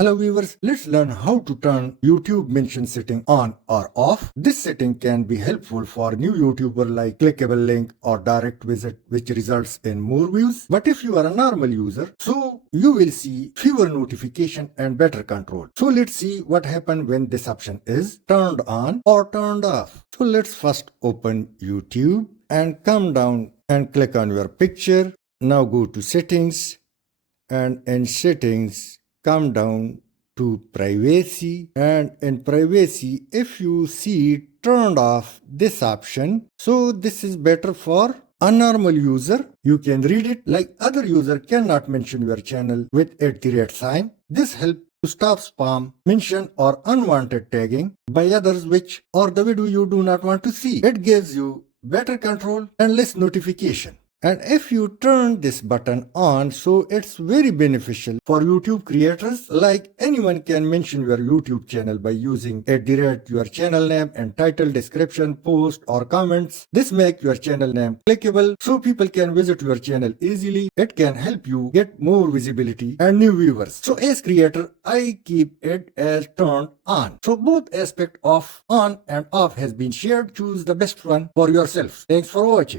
Hello viewers, let's learn how to turn YouTube mention setting on or off. This setting can be helpful for new YouTuber like clickable link or direct visit, which results in more views. But if you are a normal user, so you will see fewer notification and better control. So let's see what happens when this option is turned on or turned off. So let's first open YouTube and come down and click on your picture. Now go to settings, and in settings come down to privacy, and in privacy if you see turned off this option, so this is better for a normal user. You can read it like other user cannot mention your channel with @ This helps to stop spam, mention or unwanted tagging by others which or the video you do not want to see. It gives you better control and less notification. And if you turn this button on, so it's very beneficial for YouTube creators, like anyone can mention your YouTube channel by using your channel name and title, description, post or comments. This makes your channel name clickable so people can visit your channel easily. It can help you get more visibility and new viewers. So as creator, I keep it as turned on. So both aspects of on and off has been shared. Choose the best one for yourself. Thanks for watching.